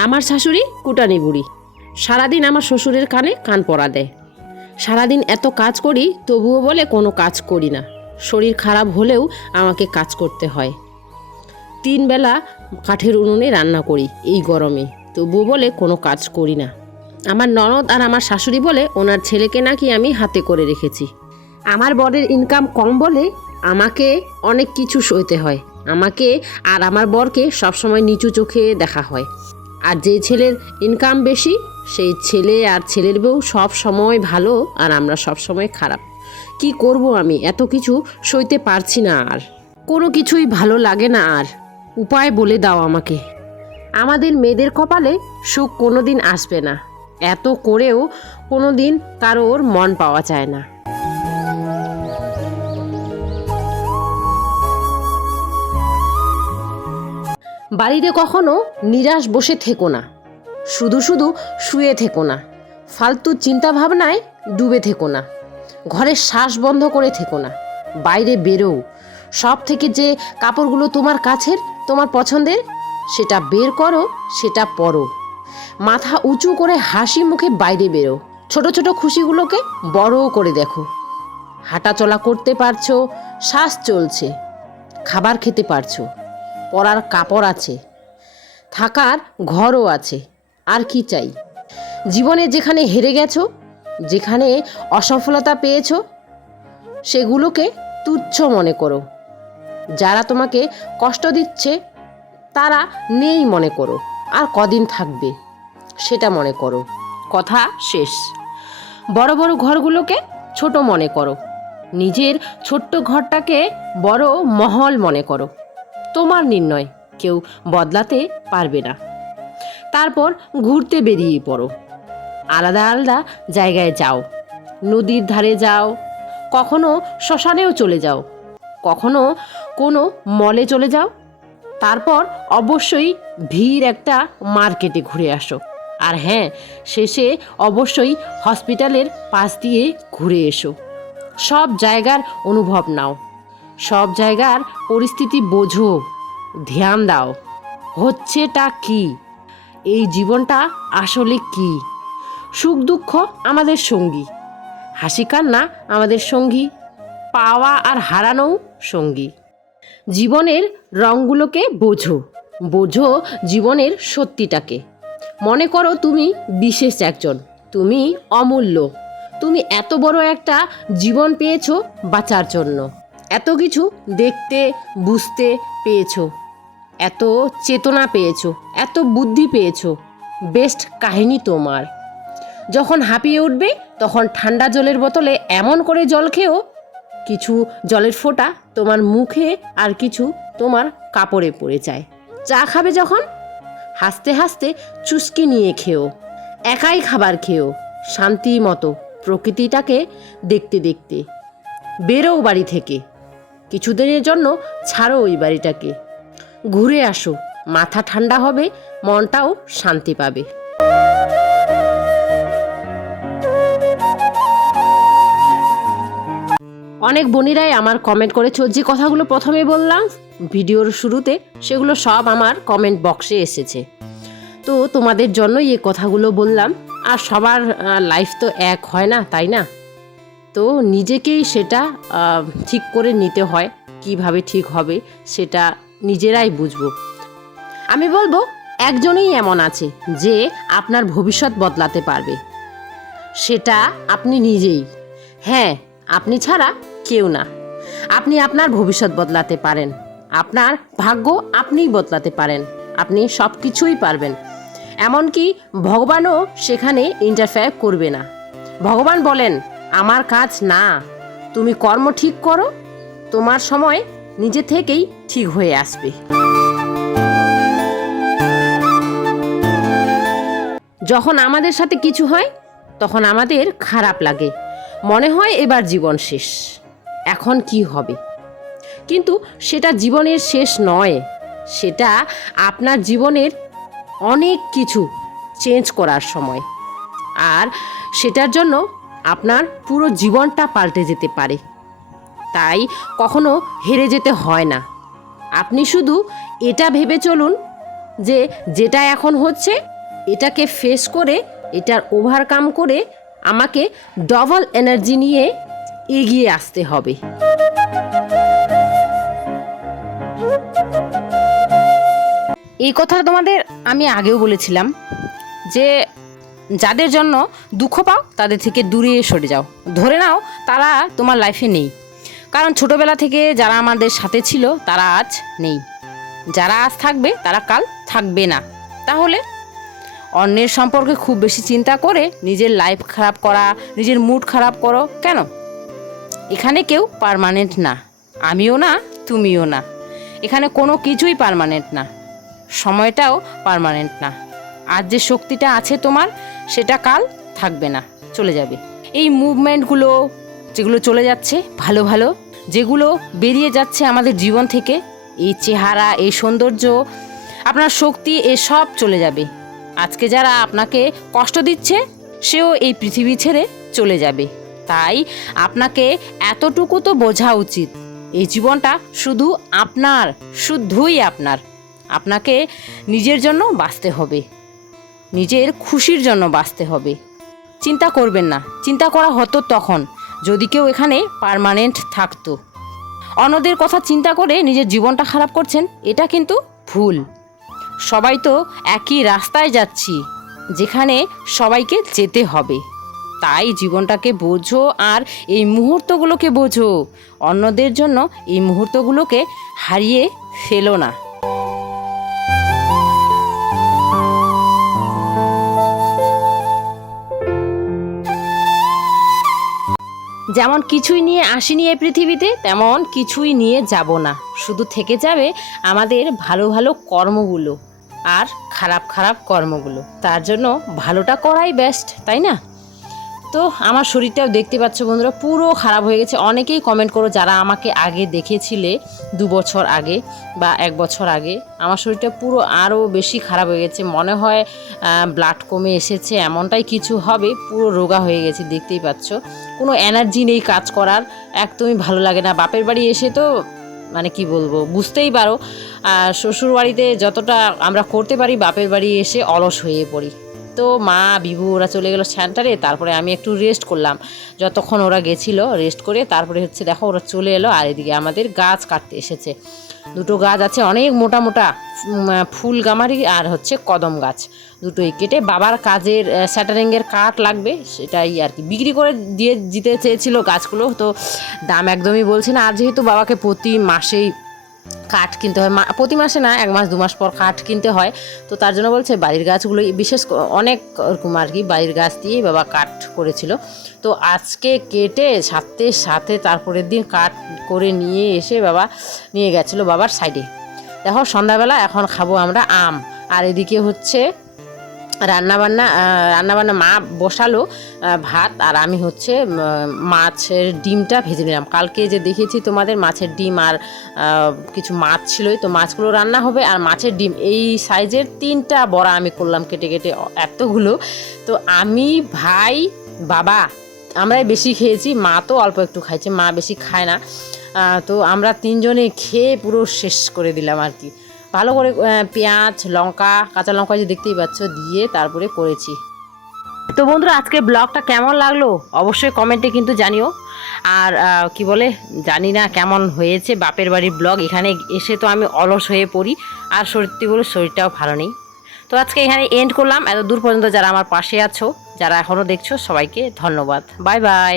আমার শাশুড়ি কুটানি বুড়ি। সারাদিন আমার শ্বশুরের কানে কান পড়া দেয়। সারাদিন এত কাজ করি, তবুও বলে কোনো কাজ করি না। শরীর খারাপ হলেও আমাকে কাজ করতে হয়। তিন বেলা কাঠের উনুনে রান্না করি এই গরমে, তবুও বলে কোনো কাজ করি না। আমার ননদ আর আমার শাশুড়ি বলে ওনার ছেলেকে নাকি আমি হাতে করে রেখেছি। আমার বরের ইনকাম কম বলে আমাকে অনেক কিছু সইতে হয়। আমাকে আর আমার বরকে সবসময় নিচু চোখে দেখা হয়। আর যে ছেলের ইনকাম বেশি, সেই ছেলে আর ছেলের বউ সব সময় ভালো আর আমরা সব সময় খারাপ। কি করব আমি? এত কিছু সইতে পারছি না আর। কোনো কিছুই ভালো লাগে না আর। উপায় বলে দাও আমাকে। আমাদের মেয়েদের কপালে সুখ কোনো দিন আসবে না। এত করেও কোনো দিন কারোর মন পাওয়া যায় না। বাড়িতে কখনো নিরাশ বসে থেকো না। শুধু শুধু শুয়ে থেকো না। ফালতু চিন্তা ভাবনায় ডুবে থেকো না। ঘরের শ্বাস বন্ধ করে থেকো না। বাইরে বেরোও। সব থেকে যে কাপড়গুলো তোমার কাছের, তোমার পছন্দের, সেটা বের করো, সেটা পরো। মাথা উঁচু করে হাসি মুখে বাইরে বেরো ছোট ছোট খুশিগুলোকে বড়ও করে দেখো। হাঁটাচলা করতে পারছ, শ্বাস চলছে। খাবার খেতে পারছ। পরার কাপড় আছে, থাকার ঘরও আছে, আর কি চাই? জীবনে যেখানে হেরে গেছো, যেখানে অসফলতা পেয়েছ, সেগুলোকে তুচ্ছ মনে করো। যারা তোমাকে কষ্ট দিচ্ছে, তারা নেই মনে করো, আর কদিন থাকবে, সেটা মনে করো। কথা শেষ। বড় বড় ঘরগুলোকে ছোট মনে করো। নিজের ছোট্ট ঘরটাকে বড় মহল মনে করো। তোমার নির্ণয়। কেউ বদলাতে পারবে না। তারপর ঘুরতে বেরিয়ে পড়ো। আলাদা আলাদা জায়গায় যাও। নদীর ধারে যাও। কখনো শ্মশানেও চলে যাও। কখনো কোনো মলে চলে যাও। তারপর অবশ্যই ভিড় একটা মার্কেটে ঘুরে আসো। আর হ্যাঁ শেষে অবশ্যই হসপিটালের পাশ দিয়ে ঘুরে এসো। সব জায়গার অনুভব নাও। সব জায়গার পরিস্থিতি বোঝো। ধ্যান দাও। হচ্ছেটা কি? এই জীবনটা আসলে কি? সুখ দুঃখ আমাদের সঙ্গী। হাসি কান্না আমাদের সঙ্গী। পাওয়া আর হারানোও সঙ্গী। জীবনের রঙগুলোকে বোঝো। বোঝো জীবনের সত্যিটাকে। মনে করো তুমি বিশেষ একজন। তুমি অমূল্য। তুমি এত বড় একটা জীবন পেয়েছ বাঁচার জন্য। এত কিছু দেখতে, বুঝতে পেয়েছ। এত চেতনা পেয়েছ, এত বুদ্ধি পেয়েছ। বেস্ট কাহিনী তোমার। যখন হাঁপিয়ে উঠবে, তখন ঠান্ডা জলের বোতলে এমন করে জল খেও, কিছু জলের ফোঁটা তোমার মুখে আর কিছু তোমার কাপড়ে পড়ে যায়। চা খাবে যখন, হাসতে হাসতে চুস্কি নিয়ে খেও, একাই খাবার খেও, শান্তি মতো প্রকৃতিটাকে দেখতে দেখতে। বেরোও বাড়ি থেকে। কিছুদিনের জন্য ছাড়ো ওই বাড়িটাকে। ঘুরে আসো, মাথা ঠান্ডা হবে, মনটাও শান্তি পাবে। অনেক বোনেরাই আমার কমেন্ট করেছ, যে কথাগুলো প্রথমে বললাম, ভিডিওর শুরুতে সেগুলো সব আমার কমেন্ট বক্সে এসেছে। তো তোমাদের জন্যই এই কথাগুলো বললাম, আর সবার লাইফ তো এক হয় না, তাই না? তো নিজেকেই সেটা ঠিক করে নিতে হয়, কীভাবে ঠিক হবে সেটা নিজেরাই বুঝব। আমি বলব, একজনই এমন আছে যে আপনার ভবিষ্যৎ বদলাতে পারবে। সেটা আপনি নিজেই। হ্যাঁ আপনি ছাড়া কেউ না। আপনি আপনার ভবিষ্যৎ বদলাতে পারেন। আপনার ভাগ্য আপনিই বদলাতে পারেন। আপনি সব কিছুই পারবেন। এমনকি ভগবানও সেখানে ইন্টারফেয়ার করবে না। ভগবান বলেন আমার কাজ না। তুমি কর্ম ঠিক করো, তোমার সময় নিজে থেকেই ঠিক হয়ে আসবে। যখন আমাদের সাথে কিছু হয়, তখন আমাদের খারাপ লাগে। মনে হয় এবার জীবন শেষ। এখন কি হবে? কিন্তু সেটা জীবনের শেষ নয়। সেটা আপনার জীবনের অনেক কিছু চেঞ্জ করার সময়। আর সেটার জন্য আপনার পুরো জীবনটা পাল্টে যেতে পারে। তাই কখনো হেরে যেতে হয় না। আপনি শুধু এটা ভেবে চলুন যে যেটা এখন হচ্ছে, এটাকে ফেস করে, এটার ওভারকাম করে আমাকে ডবল এনার্জি নিয়ে এগিয়ে আসতে হবে। এই কথাটা তোমাদের আমি আগেও বলেছিলাম যে যাদের জন্য দুঃখ পাও, তাদের থেকে দূরে সরে যাও। ধরে নাও, তারা তোমার লাইফে নেই। কারণ ছোটবেলা থেকে যারা আমাদের সাথে ছিল, তারা আজ নেই। যারা আজ থাকবে, তারা কাল থাকবে না। তাহলে অন্যের সম্পর্কে খুব বেশি চিন্তা করে নিজের লাইফ খারাপ করা, নিজের মুড খারাপ করো, কেন? এখানে কেউ পার্মানেন্ট না। আমিও না, তুমিও না। এখানে কোনো কিছুই পারমানেন্ট না। সময়টাও পারমানেন্ট না। আজ যে শক্তিটা আছে তোমার, সেটা কাল থাকবে না, চলে যাবে। এই মুভমেন্টগুলো যেগুলো চলে যাচ্ছে, ভালো ভালো, যেগুলো বেরিয়ে যাচ্ছে আমাদের জীবন থেকে, এই চেহারা, এই সৌন্দর্য, আপনার শক্তি এসব চলে যাবে। আজকে যারা আপনাকে কষ্ট দিচ্ছে, সেও এই পৃথিবী ছেড়ে চলে যাবে। তাই আপনাকে এতটুকু তো বোঝা উচিত, এই জীবনটা শুধু আপনার, শুধুই আপনার। আপনাকে নিজের জন্য বাঁচতে হবে। নিজের খুশির জন্য বাঁচতে হবে। চিন্তা করবেন না, চিন্তা করা হতো তখন, যদি কেউ এখানে পার্মানেন্ট থাকতো। অন্যদের কথা চিন্তা করে নিজের জীবনটা খারাপ করছেন, এটা কিন্তু ভুল। সবাই তো একই রাস্তায় যাচ্ছি, যেখানে সবাইকে যেতে হবে। তাই জীবনটাকে বোঝো আর এই মুহূর্তগুলোকে বোঝো। অন্যদের জন্য এই মুহূর্তগুলোকে হারিয়ে ফেলো না। যেমন কিছুই নিয়ে আসিনি এই পৃথিবীতে, তেমন কিছুই নিয়ে যাব না। শুধু থেকে যাবে আমাদের ভালো ভালো কর্মগুলো আর খারাপ খারাপ কর্মগুলো। তার জন্য ভালোটা করাই বেস্ট তাই না? তো আমার শরীরটাও দেখতে পাচ্ছ বন্ধুরা, পুরো খারাপ হয়ে গেছে। অনেকেই কমেন্ট করো যারা আমাকে আগে দেখেছিলে দু বছর আগে বা এক বছর আগে। আমার শরীরটা পুরো আরও বেশি খারাপ হয়ে গেছে। মনে হয় ব্লাড কমে এসেছে, এমনটাই কিছু হবে, পুরো রোগা হয়ে গেছে, দেখতেই পাচ্ছ। কোনো এনার্জি নেই কাজ করার, একদমই ভালো লাগে না। বাপের বাড়ি এসে তো মানে কি বলব, বুঝতেই পারো। শ্বশুর বাড়িতে যতটা আমরা করতে পারি, বাপের বাড়ি এসে অলস হয়ে পড়ি। তো মা, বিভু, ওরা চলে গেলো সেন্টারে, তারপরে আমি একটু রেস্ট করলাম। যতক্ষণ ওরা গেছিল রেস্ট করে, তারপরে হচ্ছে দেখো ওরা চলে এলো, আর এদিকে আমাদের গাছ কাটতে এসেছে। দুটো গাছ আছে অনেক মোটা মোটা ফুল গামারি আর হচ্ছে কদম গাছ। দুটোই কেটে বাবার কাজের স্যাটারিংয়ের কাঠ লাগবে, সেটাই আর কি। বিক্রি করে দিয়ে দিতে চেয়েছিল গাছগুলো, তো দাম একদমই বলছে না। আর যেহেতু বাবাকে প্রতি মাসেই কাঠ কিনতে হয়। প্রতি মাসে না, এক মাস, দু মাস পর কাঠ কিনতে হয়। তো তার জন্য বলছে বাড়ির গাছগুলো, বিশেষ অনেক ওরকম আর কি, বাড়ির গাছ দিয়ে বাবা কাঠ করেছিল। তো আজকে কেটে সাথে সাথে তারপরের দিন কাঠ করে নিয়ে এসে বাবা নিয়ে গেছিল বাবার সাইডে। দেখো সন্ধ্যাবেলা এখন খাব আমরা আম। আর এদিকে হচ্ছে রান্নাবান্না রান্নাবান্না মা বসালো ভাত আর আমি হচ্ছে মাছের ডিমটা ভেজে নিলাম। কালকে যে দেখেছি তোমাদের মাছের ডিম আর কিছু মাছ ছিলই, তো মাছগুলো রান্না হবে আর মাছের ডিম। এই সাইজের তিনটা বড়া আমি করলাম কেটে কেটে, এতগুলো। তো আমি, ভাই, বাবা, আমরাই বেশি খেয়েছি, মা তো অল্প একটু খাইছে, মা বেশি খায় না। তো আমরা তিনজনে খেয়ে পুরো শেষ করে দিলাম আর কি। ভালো করে পেঁয়াজ, লঙ্কা, কাঁচা লঙ্কা যে দেখতেই পাচ্ছ, দিয়ে তারপরে করেছি। তো বন্ধুরা, আজকে ব্লগটা কেমন লাগল? অবশ্যই কমেন্টে কিন্তু জানিও। আর কি বলে, জানি না কেমন হয়েছে বাপের বাড়ির ব্লগ। এখানে এসে তো আমি অলস হয়ে পড়ি। আর সত্যি বলে, শরীরটাও ভালো নেই। তো আজকে এখানে এন্ড করলাম। এত দূর পর্যন্ত যারা আমার পাশে আছো, যারা এখনও দেখছ, সবাইকে ধন্যবাদ। Bye bye